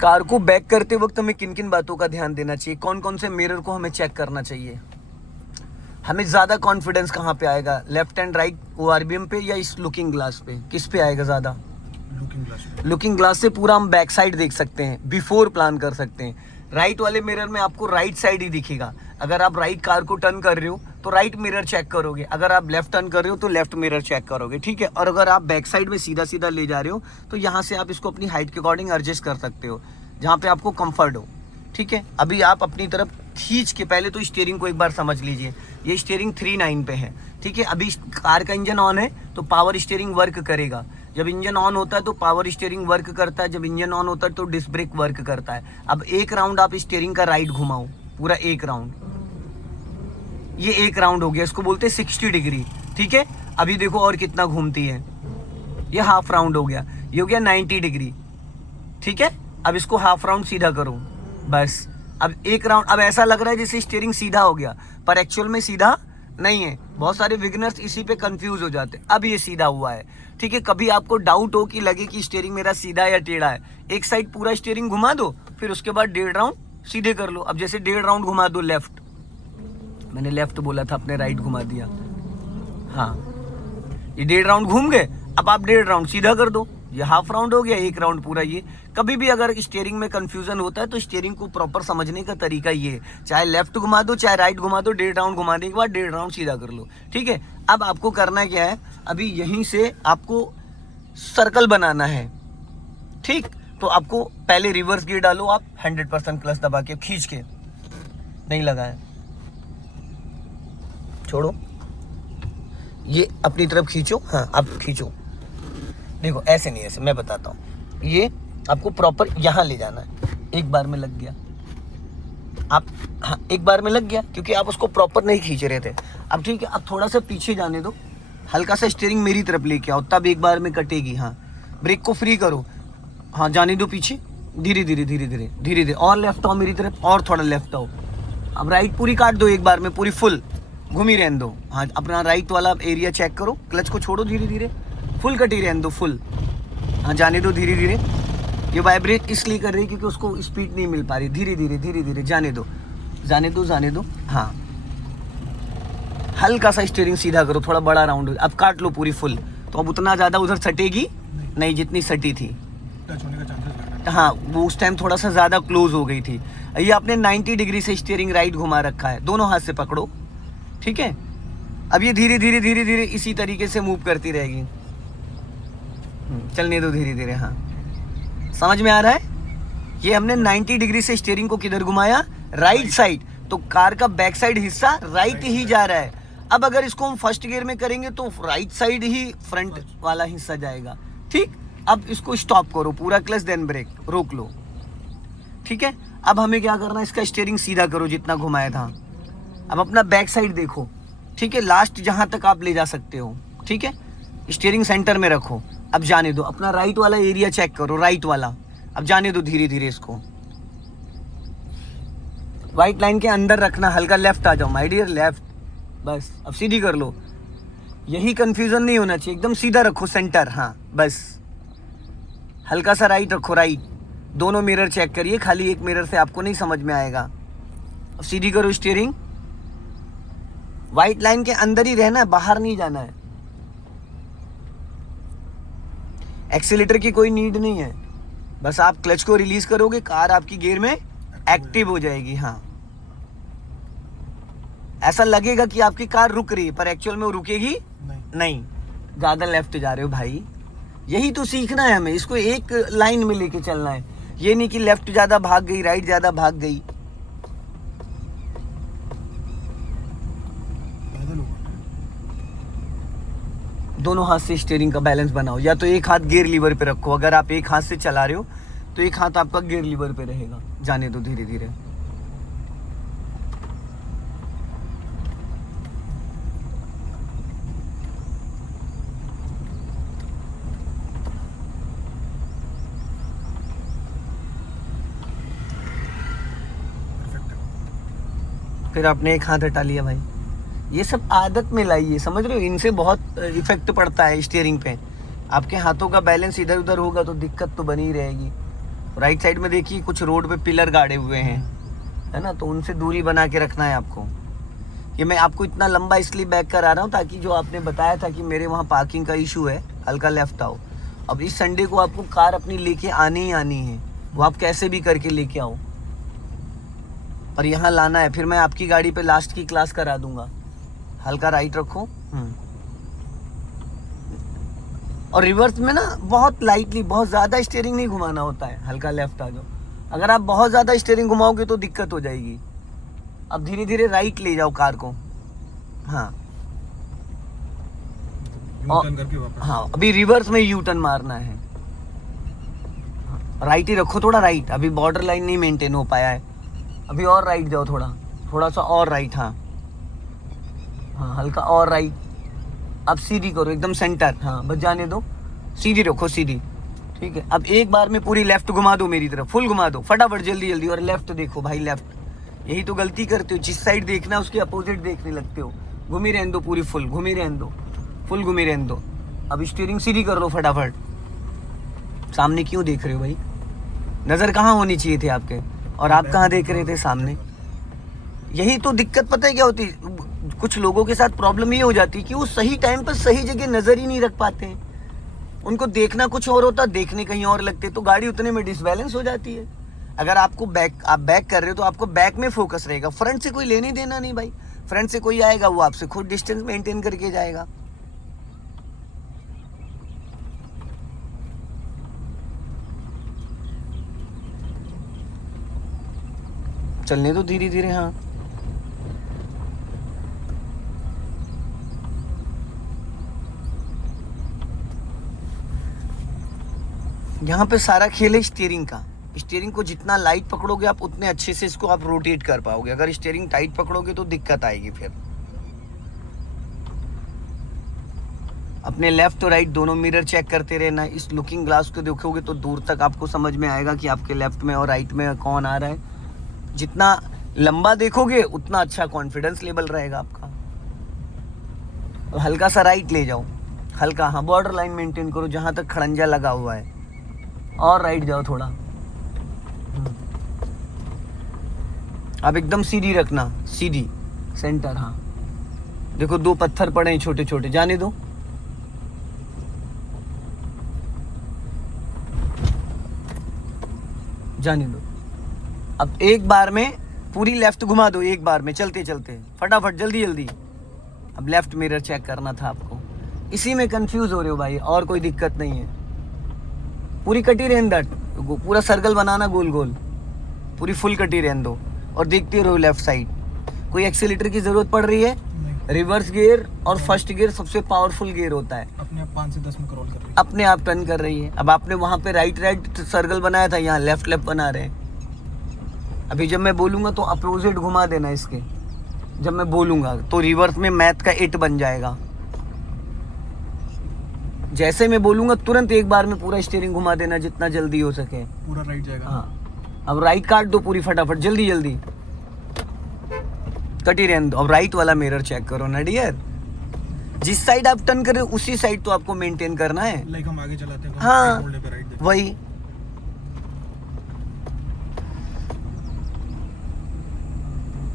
Car को back करते वक्त हमें किन किन बातों का ध्यान देना चाहिए, कौन कौन से मिरर को हमें चेक करना चाहिए, हमें ज़्यादा कॉन्फिडेंस कहाँ पे आएगा, लेफ्ट एंड राइट ORBM पे या इस लुकिंग ग्लास पे, किस पे आएगा ज़्यादा? लुकिंग ग्लास से पूरा हम बैक साइड देख सकते हैं, बिफोर प्लान कर सकते हैं। राइट वाले मिरर में आपको राइट साइड ही दिखेगा। अगर आप राइट कार को टर्न कर रहे हो तो राइट मिरर चेक करोगे, अगर आप लेफ्ट टर्न कर रहे हो तो लेफ्ट मिरर चेक करोगे, ठीक है। और अगर आप बैक साइड में सीधा सीधा ले जा रहे हो तो यहाँ से आप इसको अपनी हाइट के अकॉर्डिंग एडजस्ट कर सकते हो, जहाँ पे आपको कंफर्ट हो, ठीक है। अभी आप अपनी तरफ खींच के, पहले तो स्टीयरिंग को एक बार समझ लीजिए, ये स्टीयरिंग 3/9 पे है, ठीक है। अभी कार का इंजन ऑन है तो पावर स्टीयरिंग वर्क करेगा। जब इंजन ऑन होता है तो पावर स्टीयरिंग वर्क करता है, जब इंजन ऑन होता है तो डिस्क ब्रेक वर्क करता है। अब एक राउंड आप स्टीयरिंग का राइट घुमाओ, पूरा एक राउंड, ये एक राउंड हो गया, इसको बोलते हैं 60 डिग्री, ठीक है। अभी देखो और कितना घूमती है, ये हाफ राउंड हो गया, ये हो गया 90 डिग्री, ठीक है। अब इसको हाफ राउंड सीधा करो, बस। अब एक राउंड, अब ऐसा लग रहा है जैसे स्टीयरिंग सीधा हो गया, पर एक्चुअल में सीधा नहीं है। बहुत सारे बिगिनर्स इसी पे कंफ्यूज हो जाते हैं। अब ये सीधा हुआ है, ठीक है। कभी आपको डाउट हो कि लगे कि स्टीयरिंग मेरा सीधा या टेढ़ा है, एक साइड पूरा स्टीयरिंग घुमा दो, फिर उसके बाद 1.5 राउंड सीधे कर लो। अब जैसे 1.5 राउंड घुमा दो लेफ्ट, मैंने लेफ्ट बोला था, अपने राइट घुमा दिया, हाँ, ये 1.5 राउंड घूम गए। अब आप 1.5 राउंड सीधा कर दो, ये हाफ राउंड हो गया, एक राउंड पूरा। ये कभी भी अगर स्टीयरिंग में कंफ्यूजन होता है तो स्टीयरिंग को प्रॉपर समझने का तरीका ये है, चाहे लेफ्ट घुमा दो चाहे राइट घुमा दो, 1.5 राउंड घुमाने के बाद 1.5 राउंड सीधा कर लो, ठीक है। अब आपको करना क्या है, अभी यहीं से आपको सर्कल बनाना है, ठीक। तो आपको पहले रिवर्स गियर डालो, आप 100% क्लच दबा के, खींच के, नहीं लगाए, छोड़ो, ये अपनी तरफ खींचो, हाँ आप खींचो, देखो ऐसे नहीं, ऐसे मैं बताता हूँ, ये आपको प्रॉपर यहाँ ले जाना है। एक बार में लग गया आप, हाँ एक बार में लग गया, क्योंकि आप उसको प्रॉपर नहीं खींच रहे थे। अब ठीक है, अब थोड़ा सा पीछे जाने दो, हल्का सा स्टीयरिंग मेरी तरफ लेके आओ, तब एक बार में कटेगी। हाँ, ब्रेक को फ्री करो, हाँ जाने दो पीछे, धीरे धीरे धीरे धीरे धीरे धीरे, और लेफ्ट आओ मेरी तरफ, और थोड़ा लेफ्ट आओ। अब राइट पूरी काट दो एक बार में, पूरी फुल घूमी रहने दो। हाँ, अपना राइट वाला एरिया चेक करो, क्लच को छोड़ो, धीरे धीरे फुल कटी रहने दो, फुल। हाँ जाने दो धीरे धीरे, ये वाइब्रेट इसलिए कर रही है क्योंकि उसको स्पीड नहीं मिल पा रही, धीरे धीरे धीरे धीरे, जाने दो जाने दो जाने दो। हाँ, हल्का सा स्टीयरिंग सीधा करो, थोड़ा बड़ा राउंड, अब काट लो पूरी फुल, तो अब उतना ज़्यादा उधर सटेगी नहीं जितनी सटी थी। हाँ, वो उस टाइम थोड़ा सा ज़्यादा क्लोज हो गई थी। ये आपने 90 डिग्री से स्टीयरिंग राइट घुमा रखा है, दोनों हाथ से पकड़ो, ठीक है। अब ये धीरे धीरे धीरे धीरे इसी तरीके से मूव करती रहेगी, चलने दो धीरे धीरे। हाँ, समझ में आ रहा है? ये हमने 90 डिग्री से स्टीयरिंग को किधर घुमाया, राइट साइड, तो कार का बैक साइड हिस्सा राइट ही जा रहा है। अब अगर इसको हम फर्स्ट गियर में करेंगे तो राइट साइड ही फ्रंट वाला हिस्सा जाएगा, ठीक। अब इसको स्टॉप करो, पूरा क्लच देन ब्रेक, रोक लो, ठीक है। अब हमें क्या करना है, इसका स्टीयरिंग सीधा करो जितना घुमाया था। अब अपना बैक साइड देखो, ठीक है, लास्ट जहां तक आप ले जा सकते हो, ठीक है। स्टीयरिंग सेंटर में रखो, अब जाने दो, अपना राइट वाला एरिया चेक करो, राइट वाला, अब जाने दो धीरे धीरे इसको, व्हाइट लाइन के अंदर रखना, हल्का लेफ्ट आ जाओ माय डियर, लेफ्ट, बस। अब सीधी कर लो, यही कंफ्यूजन नहीं होना चाहिए, एकदम सीधा रखो सेंटर, हाँ बस। हल्का सा राइट रखो, राइट, दोनों मिरर चेक करिए, खाली एक मिरर से आपको नहीं समझ में आएगा। अब सीधी करो स्टीयरिंग, व्हाइट लाइन के अंदर ही रहना है, बाहर नहीं जाना है। एक्सीलेटर की कोई नीड नहीं है, बस आप क्लच को रिलीज करोगे, कार आपकी गियर में एक्टिव हो जाएगी। हाँ, ऐसा लगेगा कि आपकी कार रुक रही है, पर एक्चुअल में वो रुकेगी नहीं। ज्यादा लेफ्ट जा रहे हो भाई, यही तो सीखना है हमें, इसको एक लाइन में लेके चलना है, ये नहीं कि लेफ्ट ज्यादा भाग गई, राइट ज्यादा भाग गई। दोनों हाथ से स्टीयरिंग का बैलेंस बनाओ, या तो एक हाथ गियर लीवर पे रखो, अगर आप एक हाथ से चला रहे हो तो एक हाथ आपका गियर लीवर पे रहेगा, जाने दो धीरे धीरे। फिर आपने एक हाथ हटा लिया भाई, ये सब आदत में लाइए, समझ रहे हो, इनसे बहुत इफेक्ट पड़ता है स्टीयरिंग पे। आपके हाथों का बैलेंस इधर उधर होगा तो दिक्कत तो बनी रहेगी। राइट साइड में देखिए कुछ रोड पे पिलर गाड़े हुए हैं, है ना, तो उनसे दूरी बना के रखना है आपको। ये मैं आपको इतना लंबा इसलिए बैक करा रहा हूँ ताकि जो आपने बताया था कि मेरे वहाँ पार्किंग का इशू है, हल्का लेफ्ट आओ। अब इस संडे को आपको कार अपनी लेके आनी ही आनी है, वो आप कैसे भी करके लेके आओ और यहाँ लाना है। फिर मैं आपकी गाड़ी पे लास्ट की क्लास करा दूंगा। हल्का राइट रखो। और रिवर्स में ना बहुत लाइटली, बहुत ज़्यादा स्टीयरिंग नहीं घुमाना होता है, हल्का लेफ्ट आ जाओ। अगर आप बहुत ज़्यादा स्टीयरिंग घुमाओगे तो दिक्कत हो जाएगी। अब धीरे धीरे राइट ले जाओ कार को। हाँ टर्न करके वापस। हाँ, अभी रिवर्स में यू टर्न मारना है। राइट ही रखो थोड़ा, राइट। अभी बॉर्डर लाइन नहीं मेंटेन हो पाया है, अभी और राइट जाओ, थोड़ा सा और राइट। हाँ हाँ, हल्का और राइट। अब सीधी करो एकदम सेंटर। हाँ बस जाने दो, सीधी रखो, सीधी। ठीक है, अब एक बार में पूरी लेफ्ट घुमा दो मेरी तरफ, फुल घुमा दो फटाफट, जल्दी जल्दी। और लेफ्ट देखो भाई, लेफ्ट। यही तो गलती करते हो, जिस साइड देखना है उसके अपोजिट देखने लगते हो। घूमी रहने दो पूरी, फुल घूमी रहने दो, फुल घूमी रहने दो। अब स्टीयरिंग सीधी कर दो फटाफट। सामने क्यों देख रहे हो भाई? नज़र कहाँ होनी चाहिए थी आपके, और आप कहाँ देख रहे थे? सामने। यही तो दिक्कत पता है क्या होती, कुछ लोगों के साथ प्रॉब्लम ये हो जाती है कि वो सही टाइम पर सही जगह नज़र ही नहीं रख पाते हैं। उनको देखना कुछ और होता, देखने कहीं और लगते, तो गाड़ी उतने में डिसबैलेंस हो जाती है। अगर आपको आप बैक कर रहे हो तो आपको बैक में फोकस रहेगा, फ्रंट से कोई लेने देना नहीं भाई। फ्रंट से कोई आएगा वो आपसे खुद डिस्टेंस मेंटेन करके जाएगा। चलने दो धीरे धीरे। हाँ यहाँ पे सारा खेल है स्टीयरिंग का। स्टीयरिंग को जितना लाइट पकड़ोगे आप, उतने अच्छे से इसको आप रोटेट कर पाओगे। अगर स्टीयरिंग टाइट पकड़ोगे तो दिक्कत आएगी। फिर अपने लेफ्ट और राइट दोनों मिरर चेक करते रहना। इस लुकिंग ग्लास को देखोगे तो दूर तक आपको समझ में आएगा कि आपके लेफ्ट में और राइट में कौन आ रहा है। जितना लंबा देखोगे उतना अच्छा कॉन्फिडेंस लेवल रहेगा आपका। और हल्का सा राइट ले जाओ, हल्का। हाँ, बॉर्डर लाइन मेंटेन करो जहाँ तक खड़ंजा लगा हुआ है, और राइट जाओ थोड़ा। अब एकदम सीधी रखना, सीधी सेंटर। हाँ देखो दो पत्थर पड़े हैं छोटे छोटे, जाने दो। जाने दो। अब एक बार में पूरी लेफ्ट घुमा दो, एक बार में चलते चलते फटाफट, जल्दी जल्दी। अब लेफ्ट मिरर चेक करना था आपको, इसी में कंफ्यूज हो रहे हो भाई, और कोई दिक्कत नहीं है। पूरी कटी रहने दो, पूरा सर्कल बनाना गोल गोल, पूरी फुल कटी रहने दो और देखते रहो लेफ्ट साइड। कोई एक्सीलेटर की जरूरत पड़ रही है? रिवर्स गियर और फर्स्ट गियर सबसे पावरफुल गियर होता है। अपने आप 5 से 10 में क्रॉल कर रही है, अपने आप टर्न कर रही है। अब आपने वहाँ पे राइट राइट सर्कल बनाया था, यहाँ लेफ्ट लेफ्ट बना रहे हैं। अभी जब मैं बोलूँगा तो अपोजिट घुमा देना इसके। जब मैं बोलूँगा तो रिवर्स में मैथ का 8 बन जाएगा। जैसे मैं बोलूँगा तुरंत एक बार में पूरा स्टीयरिंग घुमा देना जितना जल्दी हो सके। पूरा राइट जाएगा। हाँ, अब राइट काट दो पूरी फटाफट, जल्दी जल्दी। कटी रहने दो। अब राइट वाला मिरर चेक करो ना डियर। जिस साइड आप टर्न कर रहे हो उसी साइड तो आपको मेंटेन करना है। लाइक हम आगे चलाते हैं, हाँ पे राइट देते हैं। वही।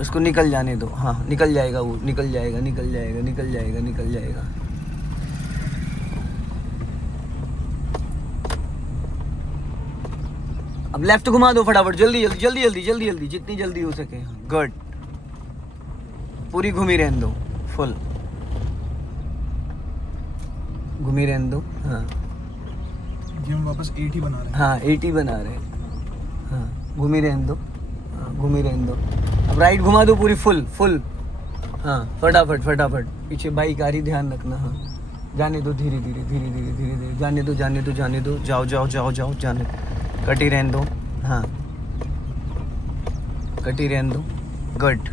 उसको निकल जाने दो। हाँ निकल जाएगा वो, निकल जाएगा निकल जाएगा निकल जाएगा निकल जाएगा। अब लेफ्ट घुमा दो फटाफट, जल्दी जल्दी जल्दी जल्दी जल्दी जल्दी, जितनी जल्दी हो सके। गुड, पूरी घूमी रहने दो, फुल घूमी रहने दो। हाँ ये हम वापस 8 ही बना रहे हैं। हाँ 80 बना रहे हैं। हाँ घूमी रहने दो, हाँ घूमी रहने दो। अब राइट घुमा दो पूरी फुल फुल। हाँ फटाफट फटाफट, पीछे बाइक आ रही, ध्यान रखना। हाँ जाने दो धीरे धीरे धीरे धीरे धीरे धीरे, जाने दो जाने दो जाने दो, जाओ जाओ जाओ जाओ, जाने कटी रहने दो। हाँ कटी रहने दो, गुड।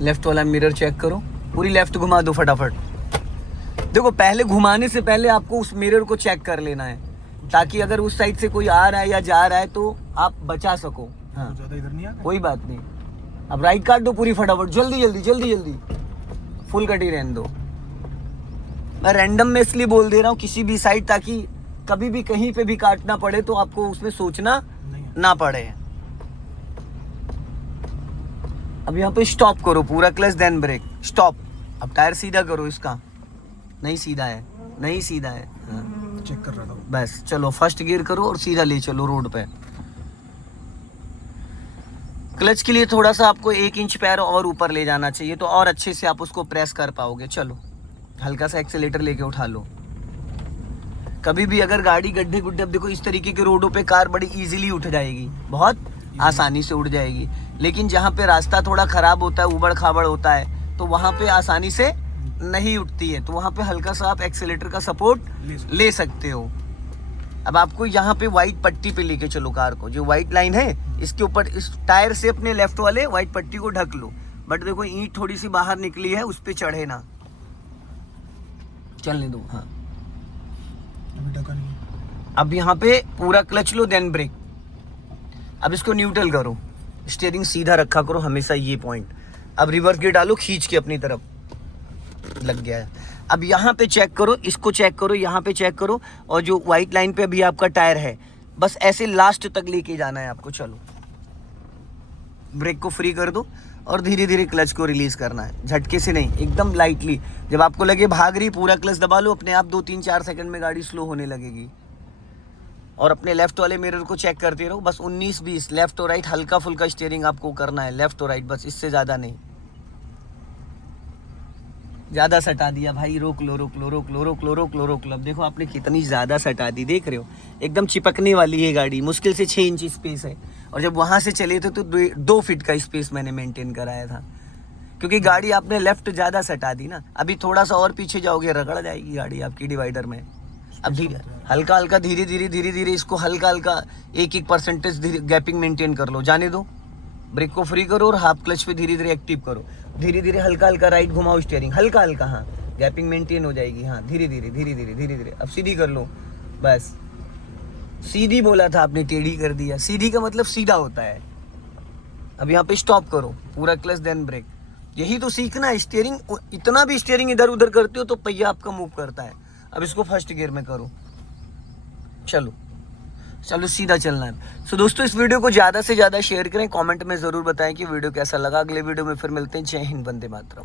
लेफ्ट वाला मिरर चेक करो, पूरी लेफ्ट घुमा दो फटाफट। देखो पहले घुमाने से पहले आपको उस मिरर को चेक कर लेना है, ताकि अगर उस साइड से कोई आ रहा है या जा रहा है तो आप बचा सको। हाँ ज्यादा इधर नहीं आ कोई बात नहीं। अब राइट काट दो पूरी फटाफट, जल्दी जल्दी जल्दी जल्दी, फुल कटी रहने दो। मैं रैंडम में इसलिए बोल दे रहा हूँ किसी भी साइड, ताकि कभी भी कहीं पे भी काटना पड़े तो आपको उसमें सोचना नहीं है। ना पड़े। अब यहाँ पे स्टॉप करो, पूरा क्लच देन ब्रेक, स्टॉप। अब टायर सीधा करो इसका, नहीं सीधा है, नहीं सीधा है, हाँ। चेक कर रहा था। बस चलो फर्स्ट गियर करो और सीधा ले चलो रोड पे। क्लच के लिए थोड़ा सा आपको 1 इंच पैर और ऊपर ले जाना चाहिए तो और अच्छे से आप उसको प्रेस कर पाओगे। चलो हल्का सा एक्सेलेटर लेके उठा लो। कभी भी अगर गाड़ी गड्ढे गुड्ढे, अब देखो इस तरीके के रोडों पे कार बड़ी इजीली उठ जाएगी, बहुत आसानी से उठ जाएगी। लेकिन जहाँ पे रास्ता थोड़ा खराब होता है, उबड़ खाबड़ होता है, तो वहाँ पे आसानी से नहीं उठती है। तो वहाँ पे हल्का सा आप एक्सेलेटर का सपोर्ट ले सकते हो। अब आपको यहाँ पे व्हाइट पट्टी पे लेके चलो कार को, जो व्हाइट लाइन है इसके ऊपर, इस टायर से अपने लेफ्ट वाले व्हाइट पट्टी को ढक लो। बट देखो ईंट थोड़ी सी बाहर निकली है, उस पे चढ़े ना, चलने दो। हाँ अभी ढका नहीं है। अब यहाँ पे पूरा क्लच लो देन ब्रेक। अब इसको न्यूट्रल करो, स्टीयरिंग सीधा रखा करो हमेशा, ये पॉइंट। अब रिवर्स गियर डालो खींच के अपनी तरफ, लग गया है। अब यहाँ पे चेक करो, इसको चेक करो, यहाँ पे चेक करो, और जो व्हाइट लाइन पे अभी आपका टायर है, बस ऐसे लास्ट तक लेके जाना है आपको। चलो ब्रेक को फ्री कर दो और धीरे धीरे क्लच को रिलीज करना है, झटके से नहीं, एकदम लाइटली। जब आपको लगे भाग रही, पूरा क्लच दबा लो, अपने आप 2-3-4 सेकंड में गाड़ी स्लो होने लगेगी। और अपने लेफ्ट वाले मिरर को चेक करते रहो, बस 19-20 लेफ्ट और राइट, हल्का फुल्का स्टीयरिंग आपको करना है, लेफ्ट और राइट, बस इससे ज़्यादा नहीं। ज़्यादा सटा दिया भाई, रोक लो रोक लो रोक लो रोक लो रोक लो रोक लो। अब देखो आपने कितनी ज़्यादा सटा दी, देख रहे हो, एकदम चिपकने वाली है गाड़ी, मुश्किल से 6 इंच स्पेस है। और जब वहाँ से चले थे तो 2 फीट का स्पेस मैंने मेंटेन कराया था, क्योंकि गाड़ी आपने लेफ्ट ज़्यादा सटा दी ना। अभी थोड़ा सा और पीछे जाओगे, रगड़ जाएगी गाड़ी आपकी डिवाइडर में। अब धीरे हल्का हल्का धीरे धीरे इसको हल्का हल्का 1% गैपिंग मेंटेन कर लो, जाने दो। ब्रेक को फ्री करो और हाफ क्लच पे धीरे धीरे एक्टिव करो, धीरे धीरे हल्का हल्का राइट घुमाओ स्टीयरिंग, हल्का हल्का, हाँ गैपिंग मेंटेन हो जाएगी। हाँ धीरे धीरे धीरे धीरे धीरे धीरे। अब सीधी कर लो, बस सीधी बोला था आपने, टेढ़ी कर दिया। सीधी का मतलब सीधा होता है। अब यहाँ पे स्टॉप करो, पूरा क्लच देन ब्रेक। यही तो सीखना है। स्टीयरिंग, इतना भी स्टीयरिंग इधर उधर करते हो तो पहिया आपका मूव करता है। अब इसको फर्स्ट गियर में करो, चलो चलो सीधा चलना है। सो दोस्तों इस वीडियो को ज़्यादा से ज़्यादा शेयर करें, कमेंट में ज़रूर बताएं कि वीडियो कैसा लगा। अगले वीडियो में फिर मिलते हैं। जय हिंद, वंदे मातरम।